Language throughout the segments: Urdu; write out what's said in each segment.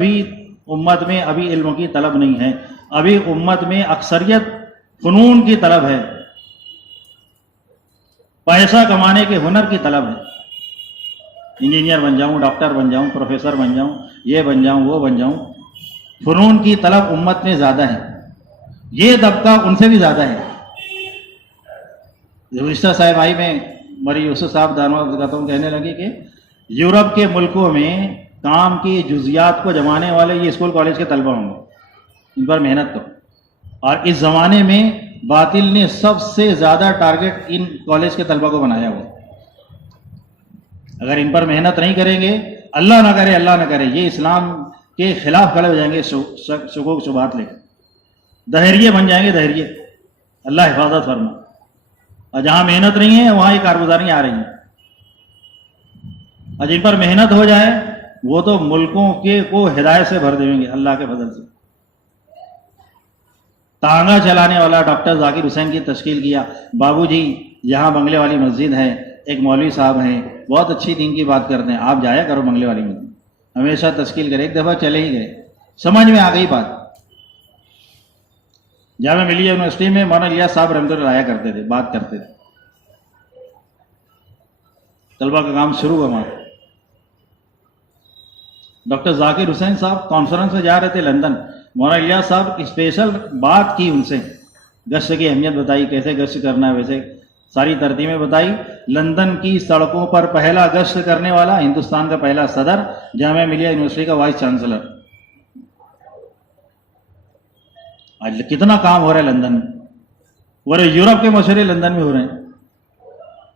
ابھی امت میں ابھی علم کی طلب نہیں ہے، ابھی امت میں اکثریت فنون کی طلب ہے، پیسہ کمانے کے ہنر کی طلب ہے۔ انجینئر بن جاؤں، ڈاکٹر بن جاؤں، پروفیسر بن جاؤں، یہ بن جاؤں، وہ بن جاؤں۔ فنون کی طلب امت میں زیادہ ہے، یہ طبقہ ان سے بھی زیادہ ہے۔ گزشتہ صاحبائی میں مری یوسف صاحب دانوات کہنے لگے کہ یورپ کے ملکوں میں کام کی جزیات کو جمانے والے یہ اسکول کالج کے طلبہ ہوں گے، ان پر محنت کرو۔ اور اس زمانے میں باطل نے سب سے زیادہ ٹارگٹ ان کالج کے طلبہ کو بنایا ہوا۔ اگر ان پر محنت نہیں کریں گے، اللہ نہ کرے یہ اسلام کے خلاف کھڑے ہو جائیں گے، شکوک شبہات لے کر دہریے بن جائیں گے، دہریے۔ اللہ حفاظت فرما۔ اور جہاں محنت نہیں ہے وہاں یہ کارگزاریاں آ رہی ہیں، اور جن پر محنت ہو جائے وہ تو ملکوں کے کو ہدایت سے بھر دیں گے اللہ کے فضل سے۔ تانگا چلانے والا ڈاکٹر ذاکر حسین کی تشکیل کیا۔ بابو جی یہاں بنگلے والی مسجد ہے، ایک مولوی صاحب ہیں، بہت اچھی دین کی بات کرتے ہیں، آپ جایا کرو بنگلے والی مسجد۔ ہمیشہ تشکیل کرے، ایک دفعہ چلے ہی گئے، سمجھ میں آ گئی بات۔ جامعہ ملیہ یونیورسٹی میں مولانا الیاس صاحب رحمۃ اللہ آیا کرتے تھے، بات کرتے تھے، طلبہ کا کام شروع ہوا۔ ڈاکٹر ذاکر حسین صاحب کانفرنس میں جا رہے تھے لندن، مولانا الیاس صاحب اسپیشل بات کی ان سے، گشت کی اہمیت بتائی، کیسے گشت کرنا ہے، ویسے ساری ترتیبیں بتائی۔ لندن کی سڑکوں پر پہلا گشت کرنے والا ہندوستان کا پہلا صدر، جامعہ ملیہ یونیورسٹی کا وائس چانسلر۔ آج کتنا کام ہو رہا ہے لندن میں، اور یورپ کے مشورے لندن میں ہو رہے ہیں۔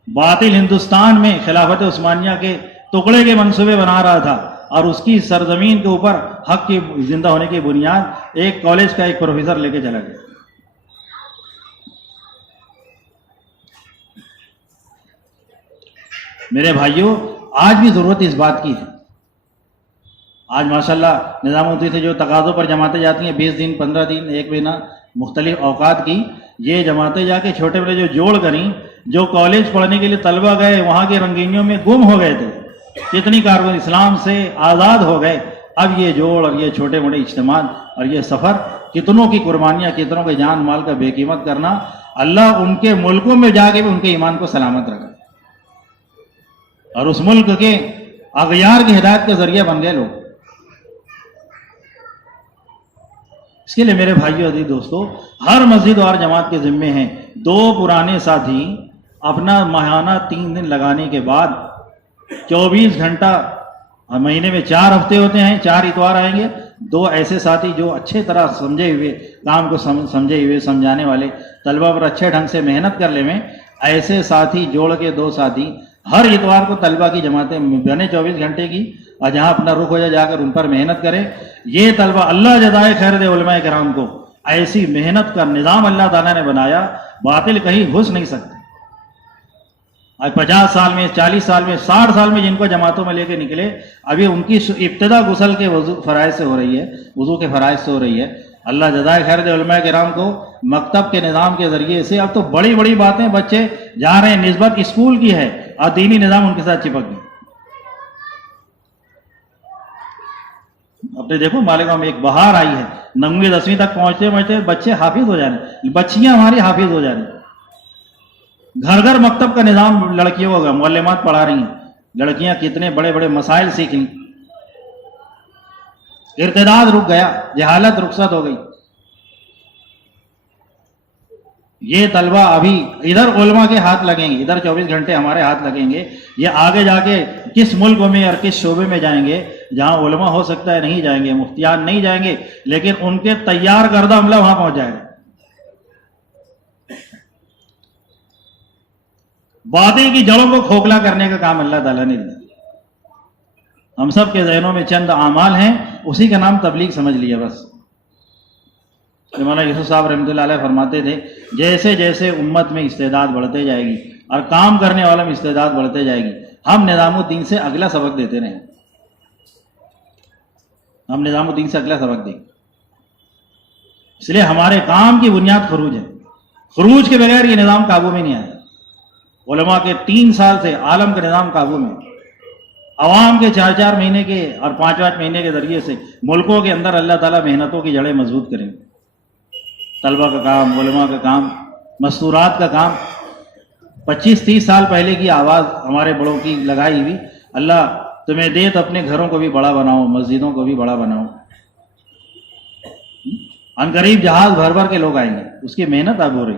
باطل ہندوستان میں خلافت عثمانیہ کے ٹکڑے کے منصوبے بنا رہا تھا، اور اس کی سرزمین کے اوپر حق کی زندہ ہونے کی بنیاد ایک کالج کا ایک پروفیسر لے کے چلا گیا۔ میرے بھائیوں، آج بھی ضرورت اس بات کی ہے۔ آج ماشاءاللہ نظام الدین سے جو تقاضوں پر جماعتیں جاتی ہیں، 20 دن 15 دن ایک مہینہ مختلف اوقات کی، یہ جماعتیں جا کے چھوٹے بڑے جو جوڑ کریں، جو کالج پڑھنے کے لیے طلبہ گئے وہاں کے رنگینیوں میں گم ہو گئے تھے، کتنی کارکن اسلام سے آزاد ہو گئے۔ اب یہ جوڑ اور یہ چھوٹے بڑے اجتماع اور یہ سفر، کتنوں کی قربانیاں، کتنوں کے جان مال کا بے قیمت کرنا، اللہ ان کے ملکوں میں جا کے بھی ان کے ایمان کو سلامت رکھا، اور اس ملک کے اغیار کی ہدایت کے ذریعے بن گئے لوگ۔ اس کے لیے میرے بھائیو عزیز دوستو، ہر مسجد اور جماعت کے ذمے ہیں 2 پرانے ساتھی اپنا ماہانہ 3 دن لگانے کے بعد 24 گھنٹہ، مہینے میں 4 ہفتے ہوتے ہیں، 4 اتوار آئیں گے، 2 ایسے ساتھی جو اچھے طرح سمجھے ہوئے، کام کو سمجھے ہوئے، سمجھانے والے، طلبہ پر اچھے ڈھنگ سے محنت کر لے میں، ایسے ساتھی جوڑ کے 2 ساتھی ہر اتوار کو طلبہ کی جماعتیں بنے 24 گھنٹے کی، اور جہاں اپنا رخ ہو جائے جا کر ان پر محنت کرے۔ یہ طلبہ اللہ جزائے خیر دے علماء کرام کو، ایسی محنت کا نظام اللہ تعالیٰ نے بنایا، باطل کہیں گھس نہیں سکتے۔ آج 50 سال میں، 40 سال میں، 60 سال میں جن کو جماعتوں میں لے کے نکلے، ابھی ان کی ابتدا غسل کے فرائض سے ہو رہی ہے، وضو کے فرائض سے ہو رہی ہے۔ اللہ جزائے خیر دے علماء کرام کو، مکتب کے نظام کے ذریعے سے اب تو بڑی بڑی باتیں بچے جا رہے ہیں، نسبت اسکول کی ہے اور دینی نظام ان کے ساتھ چپک گیا۔ اپنے دیکھو مالیگاؤں میں ایک بہار آئی ہے، 9ویں 10ویں تک پہنچتے بچے حافظ ہو جا رہے ہیں، بچیاں ہماری حافظ ہو جا رہی ہیں۔ گھر گھر مکتب کا نظام لڑکیوں کا، معلمات پڑھا رہی ہیں، لڑکیاں کتنے بڑے بڑے مسائل سیکھ لیں۔ ارتداد رک گیا، جہالت رخصت ہو گئی۔ یہ طلبہ ابھی ادھر علماء کے ہاتھ لگیں گے، ادھر 24 گھنٹے ہمارے ہاتھ لگیں گے، یہ آگے جا کے کس ملک میں اور کس شعبے میں جائیں گے جہاں علماء ہو سکتا ہے نہیں جائیں گے، مفتیان نہیں جائیں گے، لیکن ان کے تیار کردہ عملہ وہاں پہنچ جائے گا۔ باطل کی جڑوں کو کھوکھلا کرنے کا کام اللہ تعالیٰ نے دیا۔ ہم سب کے ذہنوں میں چند اعمال ہیں، اسی کا نام تبلیغ سمجھ لیا بس۔ مولانا یوسف صاحب رحمۃ اللہ علیہ فرماتے تھے، جیسے جیسے امت میں استعداد بڑھتے جائے گی اور کام کرنے والوں میں استعداد بڑھتے جائے گی، ہم نظام الدین سے اگلا سبق دیتے رہیں، ہم نظام الدین سے اگلا سبق دیں۔ اس لیے ہمارے کام کی بنیاد خروج ہے، خروج کے بغیر یہ نظام قابو میں نہیں آیا۔ علماء کے 3 سال سے عالم کا نظام قابو میں، عوام کے 4 مہینے کے اور 5 مہینے کے ذریعے سے ملکوں کے اندر اللہ تعالیٰ محنتوں کی جڑیں مضبوط کریں گے. طلبہ کا کام، علماء کا کام، مستورات کا کام، 25-30 سال پہلے کی آواز ہمارے بڑوں کی لگائی ہوئی. اللہ تمہیں دے تو اپنے گھروں کو بھی بڑا بناؤ، مسجدوں کو بھی بڑا بناؤ. ان قریب جہاز بھر بھر کے لوگ آئیں گے، اس کی محنت اب ہو رہی.